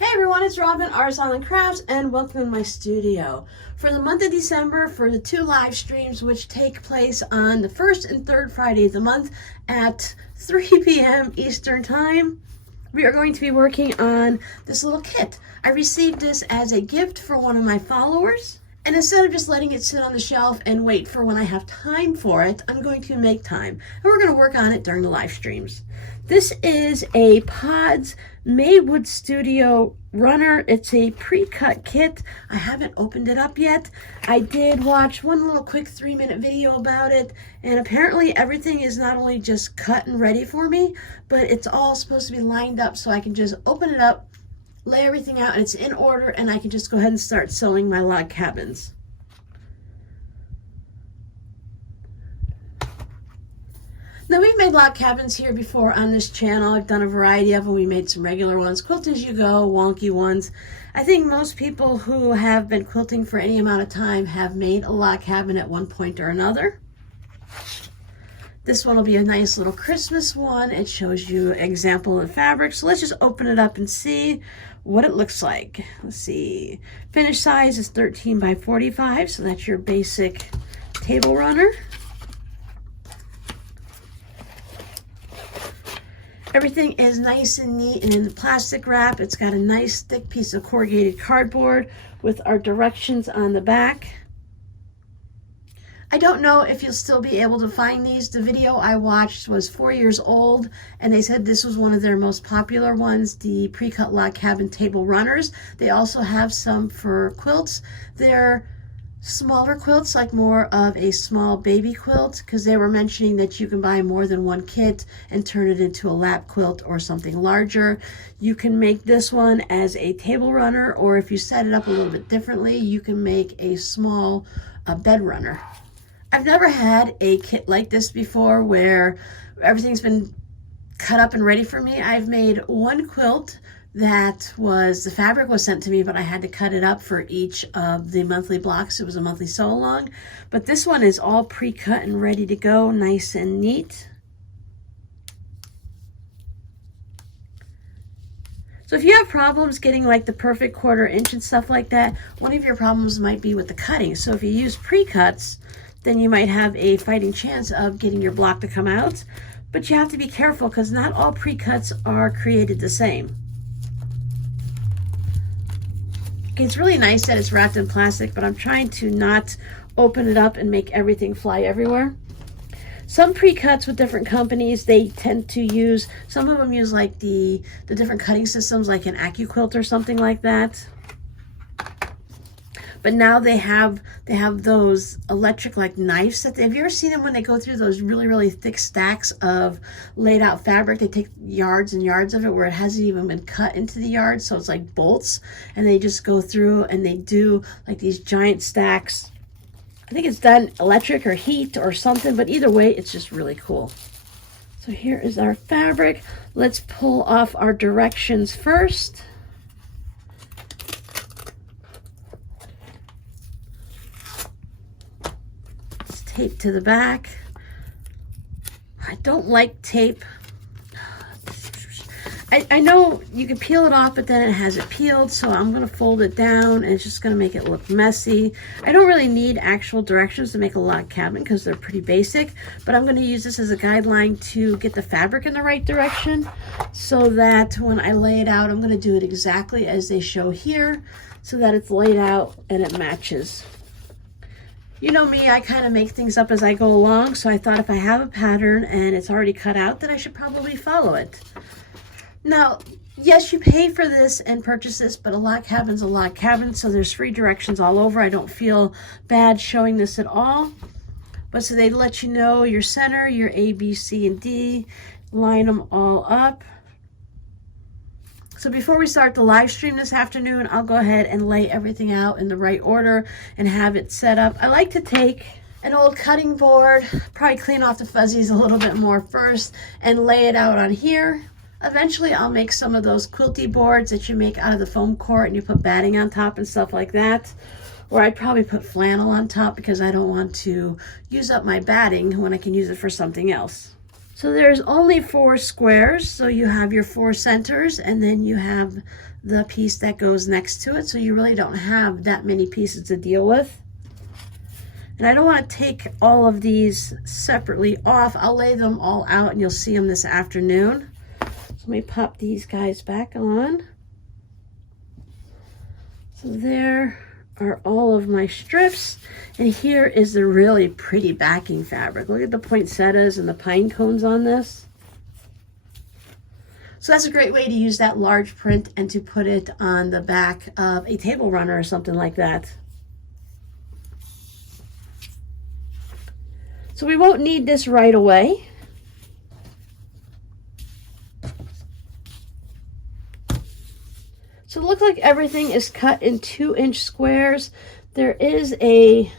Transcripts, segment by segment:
Hey everyone, it's Robin, Arts Island Crafts, and welcome to my studio. For the month of December, for the 2 live streams which take place on the first and third Friday of the month at 3 p.m. Eastern Time, we are going to be working on this little kit. I received this as a gift for one of my followers, and instead of just letting it sit on the shelf and wait for when I have time for it, I'm going to make time, and we're going to work on it during the live streams. This is a Pods Maywood Studio runner. It's a pre-cut kit. I haven't opened it up yet. I did watch one little quick 3-minute video about it, and apparently everything is not only just cut and ready for me, but it's all supposed to be lined up so I can just open it up, lay everything out, and it's in order, and I can just go ahead and start sewing my log cabins. Now, we've made log cabins here before on this channel. I've done a variety of them. We made some regular ones, quilt as you go, wonky ones. I think most people who have been quilting for any amount of time have made a log cabin at one point or another. This one will be a nice little Christmas one. It shows you an example of the fabric. So let's just open it up and see what it looks like. Let's see. Finished size is 13 by 45, so that's your basic table runner. Everything is nice and neat and in the plastic wrap. It's got a nice thick piece of corrugated cardboard with our directions on the back. I don't know if you'll still be able to find these. The video I watched was 4 years old, and they said this was one of their most popular ones, the pre-cut log cabin table runners. They also have some for quilts. They're smaller quilts, like more of a small baby quilt, because they were mentioning that you can buy more than one kit and turn it into a lap quilt or something larger. You can make this one as a table runner, or if you set it up a little bit differently, you can make a small bed runner. I've never had a kit like this before where everything's been cut up and ready for me. I've made one quilt that was, the fabric was sent to me, but I had to cut it up for each of the monthly blocks. It was a monthly sew along, but this one is all pre-cut and ready to go, nice and neat. So if you have problems getting like the perfect 1/4 inch and stuff like that, one of your problems might be with the cutting. So if you use pre-cuts, then you might have a fighting chance of getting your block to come out, but you have to be careful because not all pre-cuts are created the same. It's really nice that it's wrapped in plastic, but I'm trying to not open it up and make everything fly everywhere. Some pre-cuts with different companies, they tend to use, some of them use like the different cutting systems like an AccuQuilt or something like that. But now they have those electric like knives that have you ever seen them when they go through those really thick stacks of laid out fabric? They take yards and yards of it where it hasn't even been cut into the yard, so it's like bolts, and they just go through and they do like these giant stacks. I think it's done electric or heat or something, but either way, it's just really cool. So here is our fabric. Let's pull off our directions first. Tape to the back. I don't like tape. I know you can peel it off, but then it has it peeled, so I'm going to fold it down, and it's just going to make it look messy. I don't really need actual directions to make a log cabin because they're pretty basic, but I'm going to use this as a guideline to get the fabric in the right direction so that when I lay it out, I'm going to do it exactly as they show here so that it's laid out and it matches. You know me, I kind of make things up as I go along, so I thought if I have a pattern and it's already cut out, then I should probably follow it. Now, yes, you pay for this and purchase this, but a log cabin's a log cabin, so there's free directions all over. I don't feel bad showing this at all. But so they let you know your center, your A, B, C, and D, line them all up. So before we start the live stream this afternoon, I'll go ahead and lay everything out in the right order and have it set up. I like to take an old cutting board, probably clean off the fuzzies a little bit more first, and lay it out on here. Eventually I'll make some of those quilty boards that you make out of the foam core and you put batting on top and stuff like that. Or I'd probably put flannel on top because I don't want to use up my batting when I can use it for something else. So there's only 4 squares. So you have your 4 centers, and then you have the piece that goes next to it. So you really don't have that many pieces to deal with. And I don't want to take all of these separately off. I'll lay them all out and you'll see them this afternoon. So let me pop these guys back on. So there are all of my strips. And here is the really pretty backing fabric. Look at the poinsettias and the pine cones on this. So that's a great way to use that large print and to put it on the back of a table runner or something like that. So we won't need this right away. So it looks like everything is cut in 2-inch squares. There is a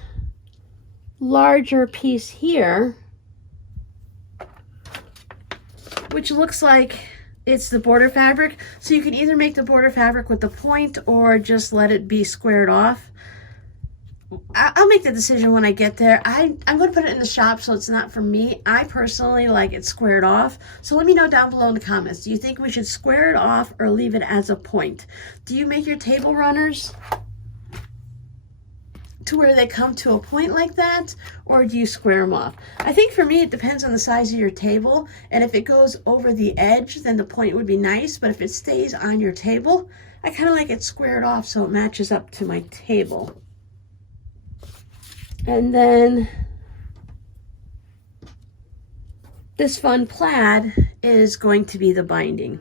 larger piece here, which looks like it's the border fabric. So you can either make the border fabric with the point or just let it be squared off. I'll make the decision when I get there. I'm going to put it in the shop, so it's not for me. I personally like it squared off. So let me know down below in the comments. Do you think we should square it off or leave it as a point? Do you make your table runners to where they come to a point like that, or do you square them off? I think for me, it depends on the size of your table. And if it goes over the edge, then the point would be nice. But if it stays on your table, I kind of like it squared off so it matches up to my table. And then this fun plaid is going to be the binding.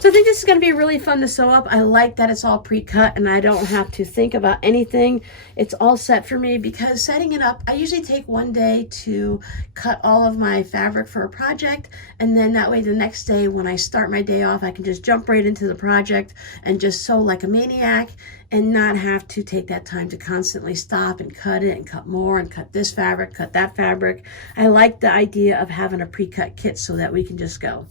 So I think this is going to be really fun to sew up. I like that it's all pre-cut and I don't have to think about anything. It's all set for me because setting it up, I usually take one day to cut all of my fabric for a project, and then that way the next day when I start my day off, I can just jump right into the project and just sew like a maniac and not have to take that time to constantly stop and cut it and cut more and cut this fabric, cut that fabric. I like the idea of having a pre-cut kit so that we can just go.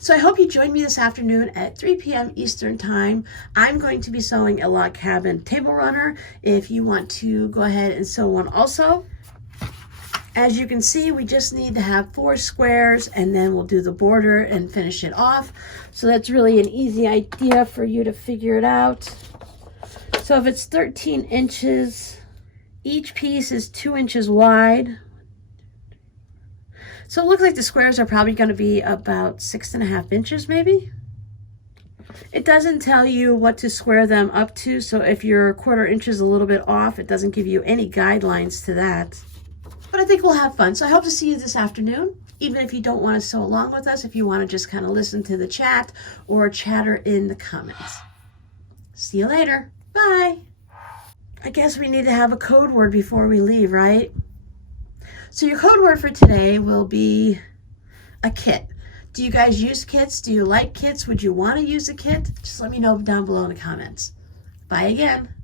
So I hope you join me this afternoon at 3 p.m. Eastern Time. I'm going to be sewing a log cabin table runner if you want to go ahead and sew one also. As you can see, we just need to have 4 squares and then we'll do the border and finish it off. So that's really an easy idea for you to figure it out. So if it's 13 inches, each piece is 2 inches wide. So it looks like the squares are probably going to be about 6.5 inches maybe. It doesn't tell you what to square them up to, so if your 1/4 inch is a little bit off, it doesn't give you any guidelines to that. But I think we'll have fun. So I hope to see you this afternoon, even if you don't want to sew along with us, if you want to just kind of listen to the chat or chatter in the comments. See you later. Bye. I guess we need to have a code word before we leave, right? So your code word for today will be a kit. Do you guys use kits? Do you like kits? Would you want to use a kit? Just let me know down below in the comments. Bye again.